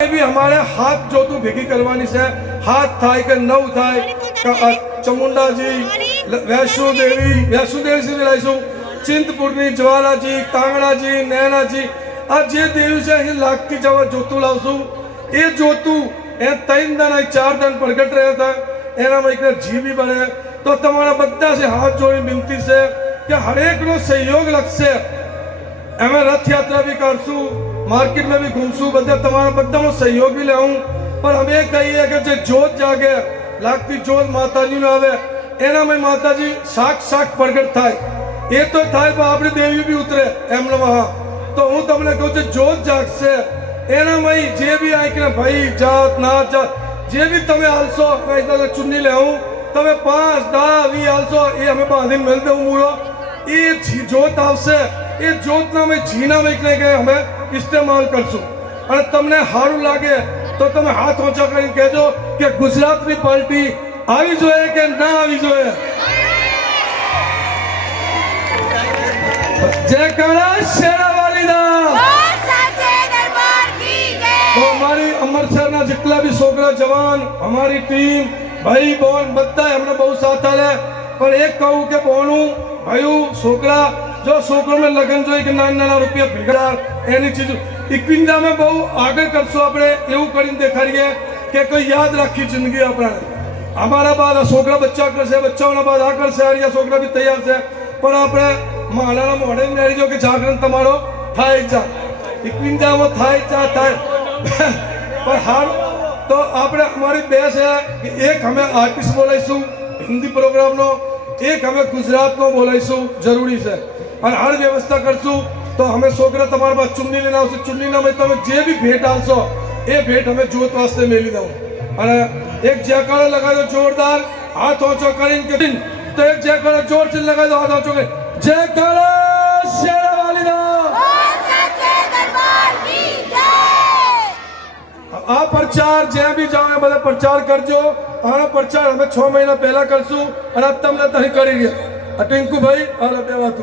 भी हमारे हाथ जो तू भेगी करवानी से हाथ थाय के नौ थाय चामुंडा जी वैष्णो देवी से मिलाईसु चिंतपूर्णी ज्वाला जी कांगड़ा जी नैना जी आ जे देवी से અહીં લાગતી જવા જોતું લાવશું એ જોતું એ 3 दिन 4 दिन પ્રગટ રહ્યા હતા એનામાં એક જીવી બને તો તમારા બધા से हाथ जोड़ी विनती છે કે હરેક નો સહયોગ લાગશે અમે રથ યાત્રા भी કરશું मार्केट में भी घूमसू बदा तमारा बदा नो सहयोग भी लेऊं पर हमें कहिए कि जो जोत जागे लागती जोत माताजी नो आवे एना में माताजी साक्षात प्रगट थाय ए तो थाय पर आपणी देवी भी उतरे एम नमः तो हूँ तमने कहूं छे जोत जागशे एना में जे भी आय के भाई जात ना जात जे भी तमे आलसो मैं चुन्नी लेऊं तमे 5 10 20 आलसो ए हमें बांधी मिल दे मूड़ो ए जोत आवशे ए जोतना में जीना में के हमें इस्तेमाल करशु और तमने हारू लागे तो तमे हाथ ऊंचा करीने कहेजो कि गुजरातनी पार्टी आवी जोए के ना आवी जोए जयकारा शेरावाली दा साचे दरबार की जय। तो हमारी अमृतसर ना जितला भी छोकरा जवान हमारी टीम भाई बहन बद्दा हमने बहुत साथ आले पर एक कहूं के बहनू भाईओ छोकरा जो छोकरों में लगन जो कि नाना रुपया भेगा एनी चीज 51 में बहु आगे करशो આપણે એવું કરીને દેખાડીએ કે કોઈ યાદ રાખી જિંદગી આપણાને અમારા બાદ છોકરા બચ્ચા કરશે બચ્ચાઓના બાદ આ કરશે આ છોકરા भी તૈયાર છે પણ આપણે માલાના મોઢે મેળી જો કે જાગરણ તમારો થાય જ 51 માં થાય જ થાય पर हार तो આપણે અમારી બે છે કે એક અમે આર્ટિસ્ટ બોલાઈશું હિન્દી પ્રોગ્રામ નો एक हमें गुजरात में बोलाईशू जरूरी है और हर व्यवस्था करशू तो हमें छोकरा तमारे पास चुन्नी लेना आवशे चुन्नी ना में तमे जे भी भेट आलशो ए भेट हमें जोत वास्ते मेली दऊं और एक जयकारा लगा दो जोरदार हाथ ऊंचो करीने के तो एक जयकारा जोर से लगा दो हाथ ऊंचो करीने जयकारा शेरावाली दा साचे दरबार की जय। आ प्रचार जे भी जावे बधा प्रचार करजो आना प्रचार हमें 6 महीना पहला करशू और अब तमने तही करी गया टिंकू भाई और बेवा तू